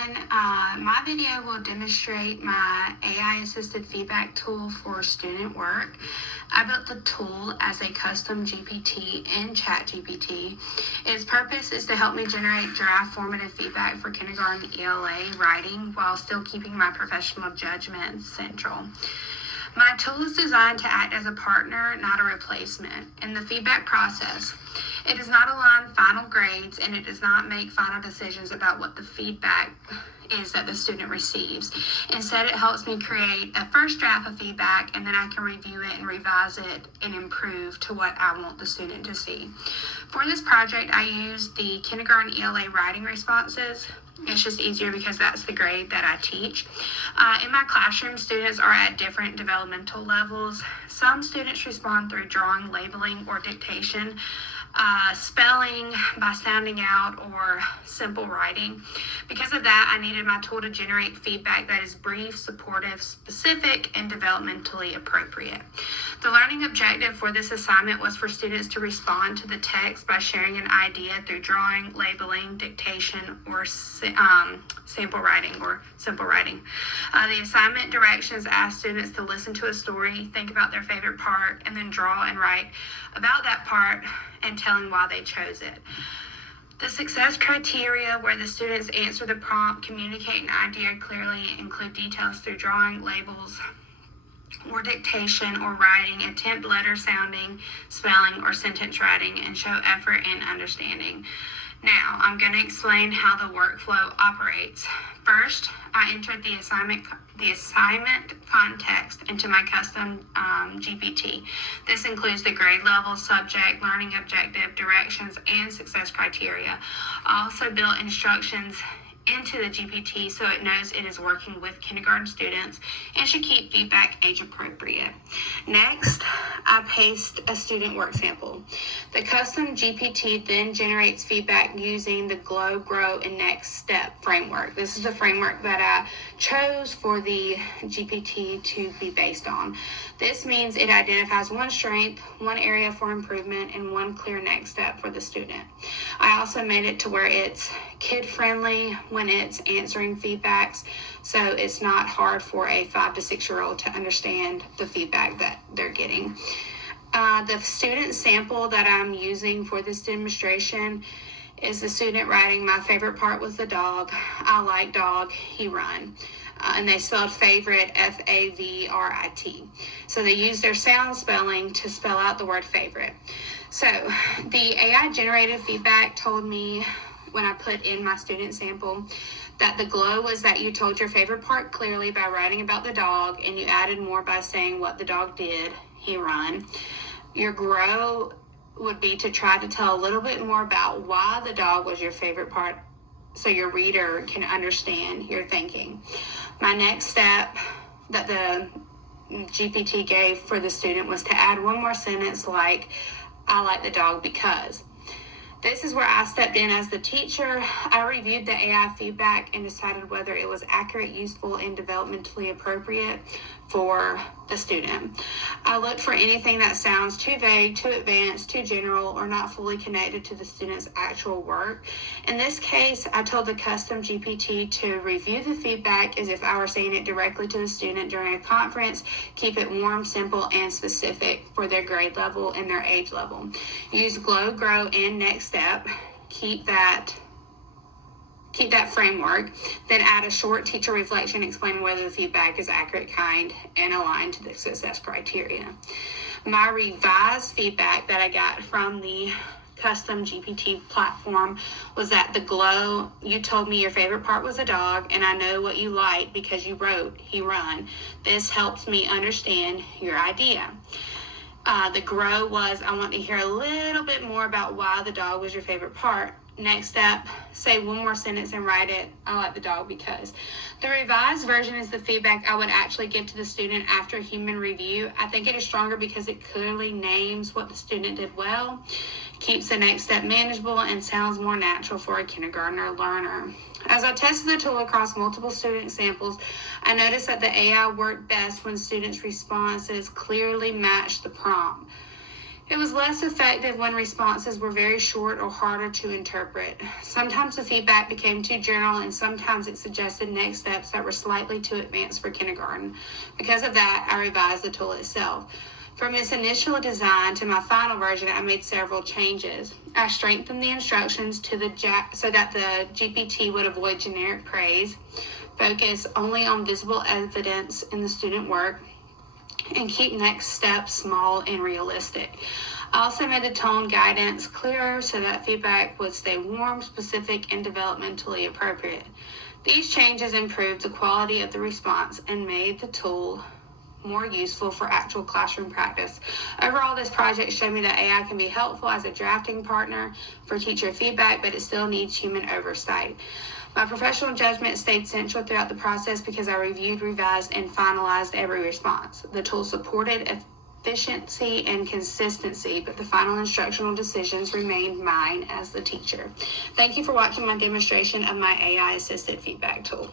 everyone. My video will demonstrate my AI-assisted feedback tool for student work. I built the tool as a custom GPT in ChatGPT. Its purpose is to help me generate draft formative feedback for kindergarten ELA writing while still keeping my professional judgment central. My tool is designed to act as a partner, not a replacement, in the feedback process. It does not align final grades, and it does not make final decisions about what the feedback is that the student receives. Instead, it helps me create a first draft of feedback, and then I can review it and revise it and improve to what I want the student to see. For this project, I used the kindergarten ELA writing responses. It's just easier because that's the grade that I teach. In my classroom, students are at different developmental levels. Some students respond through drawing, labeling, or dictation, spelling, by sounding out, or simple writing. Because of that, I needed my tool to generate feedback that is brief, supportive, specific, and developmentally appropriate. The learning objective for this assignment was for students to respond to the text by sharing an idea through drawing, labeling, dictation, or sample writing or simple writing. The assignment directions ask students to listen to a story, think about their favorite part, and then draw and write about that part and telling why they chose it. The success criteria where the students answer the prompt, communicate an idea clearly, include details through drawing, labels, or dictation or writing, attempt letter sounding, spelling, or sentence writing, and show effort and understanding. Now, I'm going to explain how the workflow operates. First, I entered the assignment context into my custom GPT. This includes the grade level, subject, learning objective, directions, and success criteria. I also built instructions into the GPT so it knows it is working with kindergarten students and should keep feedback age appropriate. Next, I paste a student work sample. The custom GPT then generates feedback using the Glow, Grow, and Next Step framework. This is the framework that I chose for the GPT to be based on. This means it identifies one strength, one area for improvement, and one clear next step for the student. I also made it to where it's kid-friendly when it's answering feedbacks, so it's not hard for a 5 to 6-year-old to understand the feedback that they're getting. The student sample that I'm using for this demonstration is the student writing, "My favorite part was the dog. I like dog. He run." And they spelled favorite, F-A-V-R-I-T. So they used their sound spelling to spell out the word favorite. So the AI-generated feedback told me when I put in my student sample that the glow was that you told your favorite part clearly by writing about the dog, and you added more by saying what the dog did, he run. Your grow would be to try to tell a little bit more about why the dog was your favorite part so your reader can understand your thinking. My next step that the GPT gave for the student was to add one more sentence like, "I like the dog because." This is where I stepped in as the teacher. I reviewed the AI feedback and decided whether it was accurate, useful, and developmentally appropriate for the student. I looked for anything that sounds too vague, too advanced, too general, or not fully connected to the student's actual work. In this case, I told the custom GPT to review the feedback as if I were saying it directly to the student during a conference, keep it warm, simple, and specific for their grade level and their age level. Use Glow, Grow, and Next Step. Keep that framework, then add a short teacher reflection explaining whether the feedback is accurate, kind, and aligned to the success criteria. My revised feedback that I got from the custom GPT platform was that the glow, you told me your favorite part was a dog, and I know what you like because you wrote, he run. This helps me understand your idea. The grow was, I want to hear a little bit more about why the dog was your favorite part. Next step, say one more sentence and write it, "I like the dog because." The revised version is the feedback I would actually give to the student after a human review. I think it is stronger because it clearly names what the student did well, keeps the next step manageable, and sounds more natural for a kindergartner learner. As I tested the tool across multiple student samples, I noticed that the AI worked best when students' responses clearly matched the prompt. It was less effective when responses were very short or harder to interpret. Sometimes the feedback became too general, and sometimes it suggested next steps that were slightly too advanced for kindergarten. Because of that, I revised the tool itself. From its initial design to my final version, I made several changes. I strengthened the instructions so that the GPT would avoid generic praise, focus only on visible evidence in the student work, and keep next steps small and realistic. I also made the tone guidance clearer so that feedback would stay warm, specific, and developmentally appropriate. These changes improved the quality of the response and made the tool more useful for actual classroom practice. Overall, this project showed me that AI can be helpful as a drafting partner for teacher feedback, but it still needs human oversight. My professional judgment stayed central throughout the process because I reviewed, revised, and finalized every response. The tool supported efficiency and consistency, but the final instructional decisions remained mine as the teacher. Thank you for watching my demonstration of my AI-assisted feedback tool.